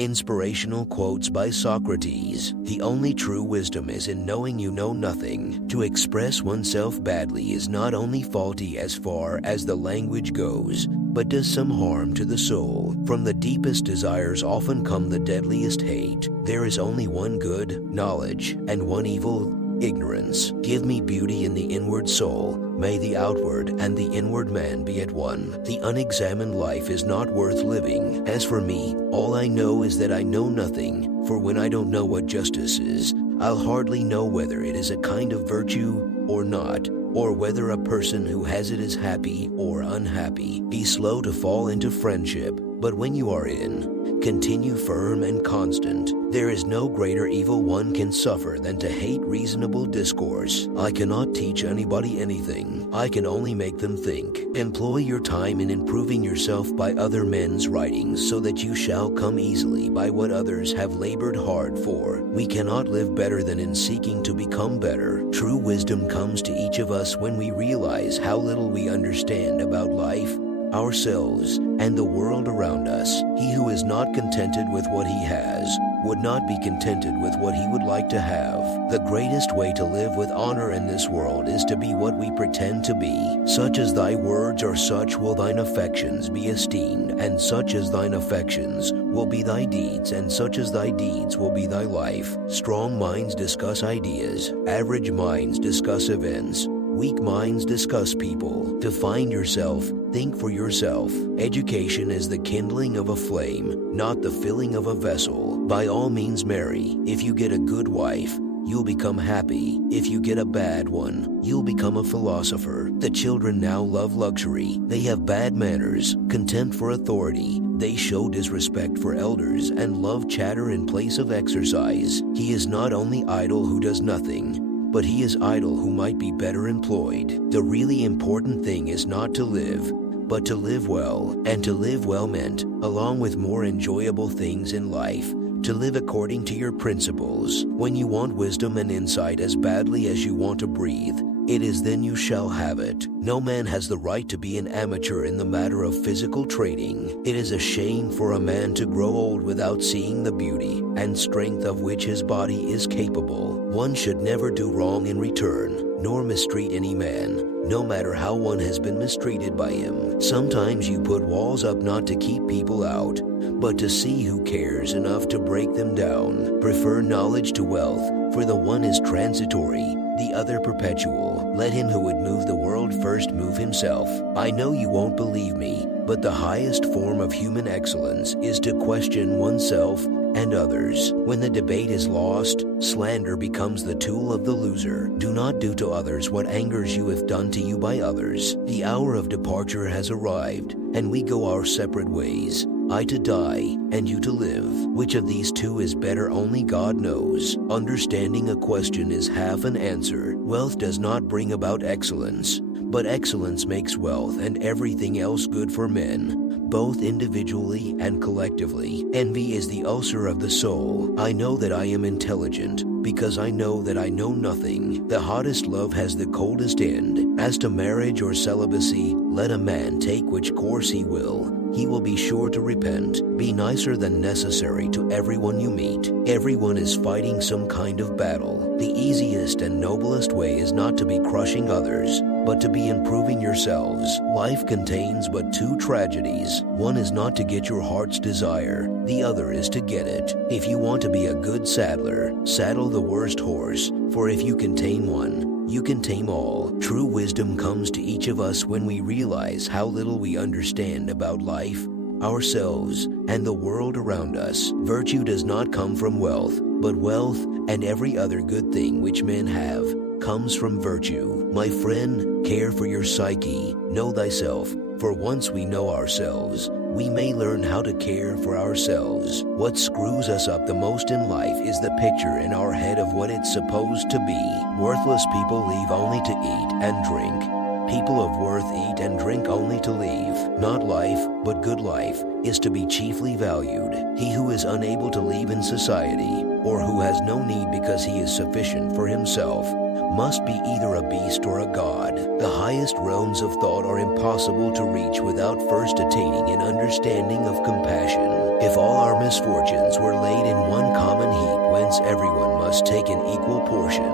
Inspirational quotes by Socrates. The only true wisdom is in knowing you know nothing. To express oneself badly is not only faulty as far as the language goes, but does some harm to the soul. From the deepest desires often come the deadliest hate. There is only one good, knowledge, and one evil, ignorance. Give me beauty in the inward soul. May the outward and the inward man be at one. The unexamined life is not worth living. As for me, all I know is that I know nothing, for when I don't know what justice is, I'll hardly know whether it is a kind of virtue or not, or whether a person who has it is happy or unhappy. Be slow to fall into friendship, but when you are in, continue firm and constant. There is no greater evil one can suffer than to hate reasonable discourse. I cannot teach anybody anything. I can only make them think. Employ your time in improving yourself by other men's writings, so that you shall come easily by what others have labored hard for. We cannot live better than in seeking to become better. True wisdom comes to each of us when we realize how little we understand about life, ourselves, and the world around us. He who is not contented with what he has would not be contented with what he would like to have. The greatest way to live with honor in this world is to be what we pretend to be. Such as thy words are, such will thine affections be esteemed, and such as thine affections will be thy deeds, and such as thy deeds will be thy life. Strong minds discuss ideas, average minds discuss events, weak minds discuss people. To find yourself, think for yourself. Education is the kindling of a flame, not the filling of a vessel. By all means marry. If you get a good wife, you'll become happy. If you get a bad one, you'll become a philosopher. The children now love luxury. They have bad manners, contempt for authority. They show disrespect for elders and love chatter in place of exercise. He is not only idle who does nothing, but he is idle who might be better employed. The really important thing is not to live, but to live well. And to live well meant, along with more enjoyable things in life, to live according to your principles. When you want wisdom and insight as badly as you want to breathe, it is then you shall have it. No man has the right to be an amateur in the matter of physical training. It is a shame for a man to grow old without seeing the beauty and strength of which his body is capable. One should never do wrong in return, nor mistreat any man, no matter how one has been mistreated by him. Sometimes you put walls up not to keep people out, but to see who cares enough to break them down. Prefer knowledge to wealth, for the one is transitory, the other perpetual. Let him who would move the world first move himself. I know you won't believe me, but the highest form of human excellence is to question oneself and others. When the debate is lost, slander becomes the tool of the loser. Do not do to others what angers you if done to you by others. The hour of departure has arrived, and we go our separate ways. I to die, and you to live. Which of these two is better only God knows. Understanding a question is half an answer. Wealth does not bring about excellence, but excellence makes wealth and everything else good for men, both individually and collectively. Envy is the ulcer of the soul. I know that I am intelligent, because I know that I know nothing. The hottest love has the coldest end. As to marriage or celibacy, let a man take which course he will. He will be sure to repent. Be nicer than necessary to everyone you meet. Everyone is fighting some kind of battle. The easiest and noblest way is not to be crushing others, but to be improving yourselves. Life contains but two tragedies. One is not to get your heart's desire. The other is to get it. If you want to be a good saddler, saddle the worst horse, for if you can tame one, you can tame all. True wisdom comes to each of us when we realize how little we understand about life, ourselves, and the world around us. Virtue does not come from wealth, but wealth and every other good thing which men have comes from virtue. My friend, care for your psyche, know thyself, for once we know ourselves, we may learn how to care for ourselves. What screws us up the most in life is the picture in our head of what it's supposed to be. Worthless people leave only to eat and drink. People of worth eat and drink only to leave. Not life, but good life, is to be chiefly valued. He who is unable to leave in society, or who has no need because he is sufficient for himself, must be either a beast or a god. The highest realms of thought are impossible to reach without first attaining an understanding of compassion. If all our misfortunes were laid in one common heap whence everyone must take an equal portion,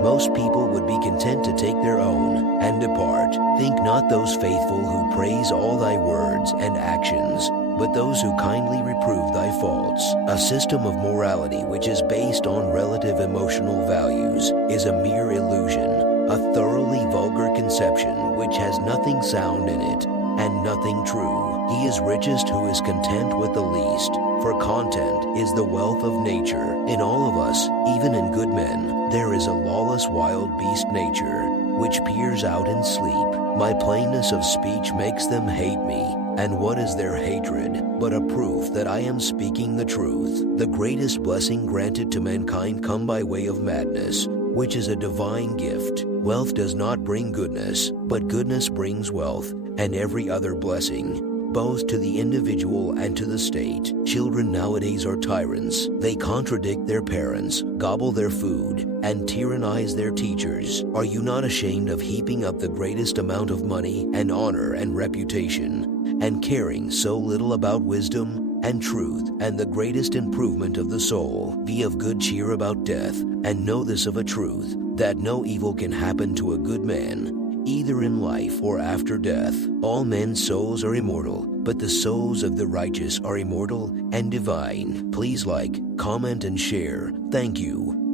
most people would be content to take their own and depart. Think not those faithful who praise all thy words and actions, but those who kindly reprove thy faults. A system of morality which is based on relative emotional values is a mere illusion, a thoroughly vulgar conception which has nothing sound in it and nothing true. He is richest who is content with the least, for content is the wealth of nature. In all of us, even in good men, there is a lawless wild beast nature, which peers out in sleep. My plainness of speech makes them hate me, and what is their hatred but a proof that I am speaking the truth? The greatest blessing granted to mankind come by way of madness, which is a divine gift. Wealth does not bring goodness, but goodness brings wealth, and every other blessing, both to the individual and to the state. Children nowadays are tyrants. They contradict their parents, gobble their food, and tyrannize their teachers. Are you not ashamed of heaping up the greatest amount of money and honor and reputation, and caring so little about wisdom and truth and the greatest improvement of the soul? Be of good cheer about death, and know this of a truth, that no evil can happen to a good man, either in life or after death. All men's souls are immortal, but the souls of the righteous are immortal and divine. Please like, comment, and share. Thank you.